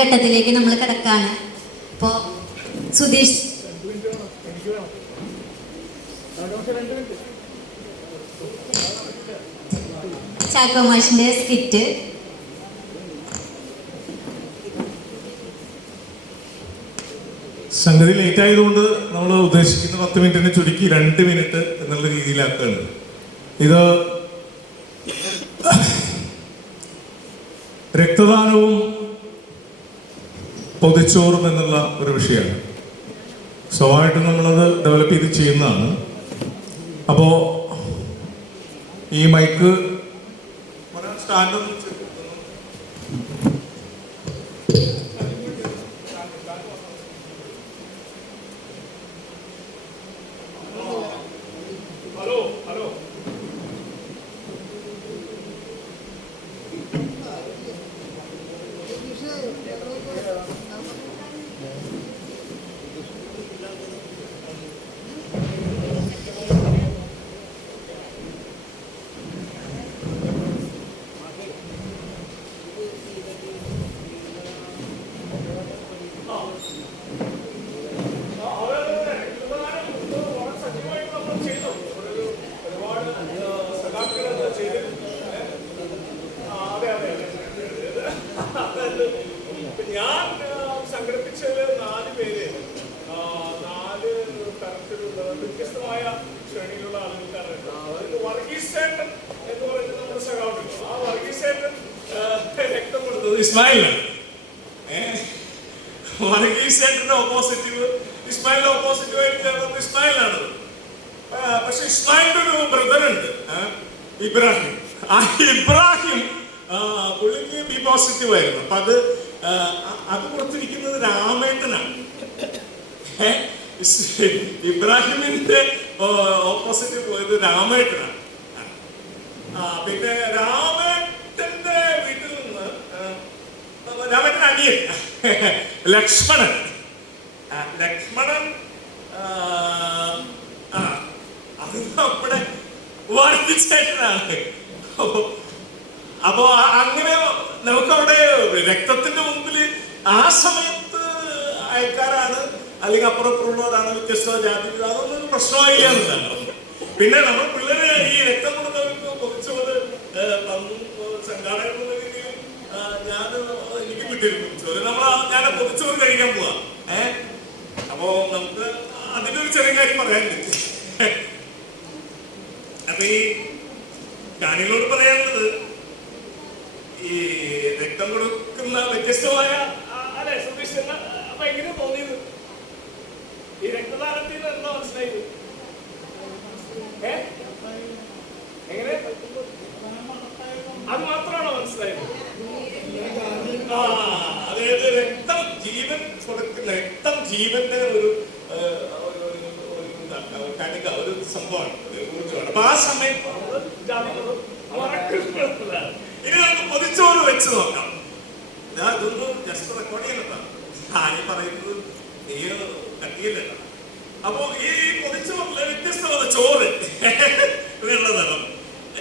ഘട്ടത്തിലേക്ക് നമ്മൾ കിടക്കാണ്. അപ്പോൾ സുധീഷ്. ചാക്കോ മാഷിന്റെ സ്കിറ്റ്. സംഗതി ലേറ്റ് ആയതുകൊണ്ട് നമ്മൾ ഉദ്ദേശിക്കുന്ന പത്ത് മിനിറ്റിനെ ചുരുക്കി രണ്ട് മിനിറ്റ് എന്നുള്ള രീതിയിലാക്കുകയാണ്. ഇത് രക്തദാനവും പൊതിച്ചോറും എന്നുള്ള ഒരു വിഷയമാണ്. സ്വഭാവമായിട്ട് നമ്മളത് ഡെവലപ്പ് ചെയ്ത് ചെയ്യുന്നതാണ്. അപ്പോൾ ഈ മൈക്ക് സ്റ്റാൻഡ് വ്യത്യസ്തമായ ശ്രേണിയിലുള്ള ആളുകൾക്കാണ് അതിൽ വർഗീസ് ചേട്ടൻ എന്ന് പറയുന്നത് നമ്മുടെ സഖാവുണ്ട് ആ വർഗീസ് ചേട്ടൻ ആ, രക്തം കൊടുത്തത് ഇസ്മായിലാണ്. ഏഹ് വർഗീസ് ചേട്ടന്റെ ഓപ്പോസിറ്റീവ് ഇസ്മായിലിന്റെ ഓപ്പോസിറ്റീവ് ആയിട്ട് ചേർന്നത് ഇസ്മായിലാണ് ആ, പക്ഷെ ഇസ്മായിലിന്റെ ഒരു ബ്രദർ ഉണ്ട് ഇബ്രാഹിം. ആ ഇബ്രാഹിം പുള്ളിക്ക് ബി പോസിറ്റീവ് ആയിരുന്നു. അപ്പൊ അത് അത് കൊടുത്തിരിക്കുന്നത് രാമേട്ടനാണ്. ഏ? ഇബ്രാഹിമിന്റെ ഓപ്പോസിറ്റ് പോയത് രാമേട്ടനാണ്. പിന്നെ രാമേട്ടന്റെ വീട്ടിൽ നിന്ന് രാമേട്ടൻ അടിയ ലക്ഷ്മണൻ. ലക്ഷ്മണൻ അവിടെ വർദ്ധിച്ചേട്ടനാണ് അപ്പോ അങ്ങനെ അങ്ങനെ നമുക്കവിടെ രക്തത്തിന്റെ മുമ്പിൽ ആ സമയത്ത് അയൽക്കാരാണ് അല്ലെങ്കിൽ അപ്പുറത്തുള്ളവരാണ് വ്യത്യസ്ത ജാതി അതൊന്നും പ്രശ്നമായില്ല എന്നല്ല. പിന്നെ നമ്മൾ പിള്ളേര് ഈ രക്തം കൊടുത്തവർക്ക് എന്ന ഞാൻ എനിക്ക് കിട്ടിയിരുന്നു. ഞാൻ കഴിക്കാൻ പോവാ. അപ്പോ നമുക്ക് അതിന്റെ ഒരു ചെറിയ കാര്യം പറയാനുണ്ട് അപ്പൊ ഈ കാണികളോട് പറയാനുള്ളത് ഈ രക്തം കൊടുക്കുന്ന വ്യത്യസ്തമായ അല്ലെ സുധീഷ് ഭയങ്കര തോന്നിയത്? ഈ രക്തദാനത്തിൽ നിന്ന് എന്താ മനസ്സിലായത്? എങ്ങനെ? അത് മാത്രമാണോ മനസ്സിലായത്? അതായത് രക്തം ജീവൻ കൊടുക്കുന്ന രക്തം ജീവന്റെ ഒരു കണിക, ഒരു സംഭവമാണ്. ഊർജമാണ്. അപ്പൊ ആ മറക്കുന്നതാണ്. ഇനി നമുക്ക് പൊതിച്ചോറ് വെച്ച് നോക്കാം. അപ്പോ ഈ പൊതിച്ചോറിലെ വ്യത്യസ്തമായ ചോറ്.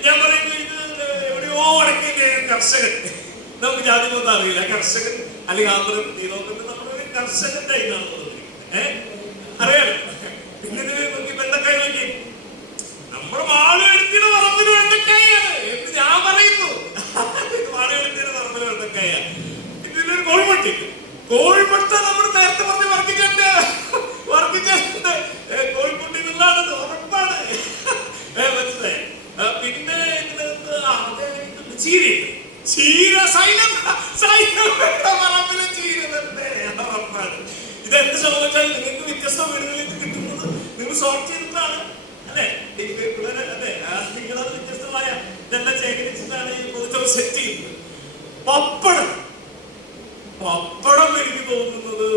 ഞാൻ പറയുന്നത് ഇത് എവിടെയോ വടക്കിന്റെ കർഷകൻ. നമുക്ക് ജാതി ഒന്നും അറിയില്ല. കർഷകൻ അല്ലെങ്കിൽ ആന്ധ്ര നോക്കുന്നത് നമ്മളൊരു കർഷകന്റെ ഇതാണ് അറിയാലോ? പിന്നെ നമ്മുടെ മാളെടുത്തിന് പറമ്പിന് വെണ്ടക്കായാണ് എന്ന് ഞാൻ പറയുന്നു. ഇത് മാളെടുത്തിന് പറമ്പിന് വെണ്ടക്കായ ഇതിലൊരു കോഴിമുട്ടി കോഴിമുട്ട നമ്മൾ നേരത്തെ എന്ത് സംഭവിച്ചാൽ നിങ്ങൾക്ക് വ്യത്യസ്ത വീടുകളിൽ നിന്ന് കിട്ടുന്നത് നിങ്ങൾ സോർട്ട് ചെയ്തിട്ടാണ്. അല്ലേ? അല്ലേ? ആ, നിങ്ങളത് വ്യത്യസ്തമായ ഇതെല്ലാം ശേഖരിച്ചിട്ടാണ് ഈ പൊതുച്ചോറ് സെറ്റ് ചെയ്യുന്നത്. പപ്പടം. പപ്പടം എനിക്ക് തോന്നുന്നത്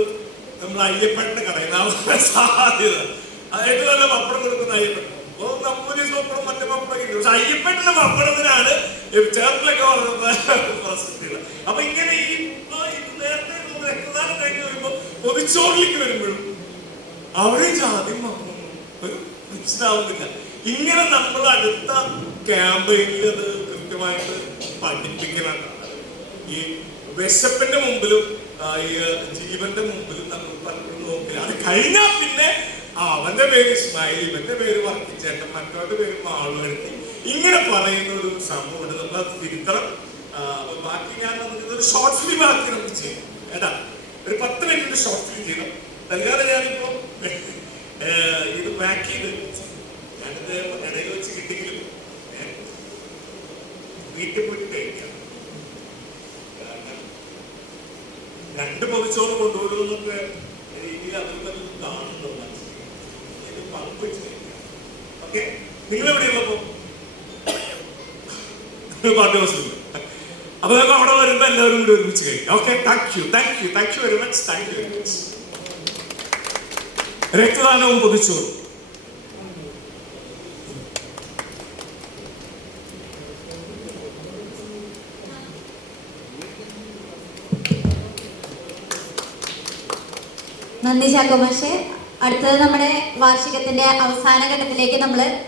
നമ്മൾ അയ്യപ്പന്റെ കടയിലാണ് സാധ്യത. അതായിട്ട് നല്ല പപ്പടം കൊടുക്കുന്ന അയ്യപ്പൻ. കമ്മ്യൂണിസ്റ്റ് പപ്പടം മറ്റേ പപ്പടം. പക്ഷെ അയ്യപ്പന്റെ പപ്പടത്തിനാണ് ചേർത്തിലൊക്കെ പ്രസക്തിയുള്ളത് അപ്പൊ ഇങ്ങനെ ഈ നേരത്തെ രക്തദാനം കഴിഞ്ഞ് വരുമ്പോ പൊതിച്ചോറിലേക്ക് വരുമ്പോഴും അവിടെ ജാതി മനസ്സിലാവുന്നില്ല. ഇങ്ങനെ നമ്മൾ അടുത്ത ക്യാമ്പയിനിൽ അത് കൃത്യമായിട്ട് പഠിപ്പിക്കണം ഈ വിശപ്പിന്റെ മുമ്പിലും ഈ ജീവന്റെ മുമ്പിലും നമ്മൾ പലപ്പോഴും നോക്കില്ല അത് കഴിഞ്ഞാൽ പിന്നെ ആ, അവന്റെ പേര് ഇസ്മായിൽ ഇവന്റെ പേര് വർക്കിച്ചേട്ടൻ മറ്റവന്റെ പേര് മാളുവരുത്തി ഇങ്ങനെ പറയുന്ന ഒരു സംഭവമുണ്ട് നമ്മൾ തിരുത്തണം. ബാക്കി ഞാൻ നമുക്ക് ഒരു ഷോർട്ട് ഫിലിം ആക്കി നമുക്ക് ചെയ്യാം. കേട്ടാ? ഒരു പത്ത് മിനിറ്റ് ഷോർട്ട് ഫിലിം ചെയ്യണം. തൽക്കാലം ഞാനിപ്പോ ഇത് പാക്ക് ചെയ്ത് ഞാനിത് ഇടയിൽ വെച്ച് കിട്ടിയെങ്കിലും ഏഹ്, വീട്ടിൽ പോയിട്ട് കഴിക്കാം കാരണം രണ്ട് പൊതിച്ചോറ് കൊണ്ടുവരുമെന്നൊക്കെ രീതിയിൽ അവർക്ക് അത് കാണുന്നുണ്ടോ മനസ്സിലായി ഇത് പങ്കുവെച്ച് കഴിക്കാം ഓക്കെ നിങ്ങൾ എവിടെയുള്ളപ്പോ പാർട്ടി ഹൗസിൽ അപ്പൊ നമുക്ക് അവിടെ വരുമ്പോ എല്ലാവരും കൂടി ഒരുമിച്ച് കഴിക്കാം. Okay thank you thank you thank you very much thank you very much രക്തദാനവും പൊതിച്ചു നന്ദി ചാക്കോ മാഷെ. അടുത്തത് നമ്മുടെ വാർഷികത്തിന്റെ അവസാന ഘട്ടത്തിലേക്ക് നമ്മൾ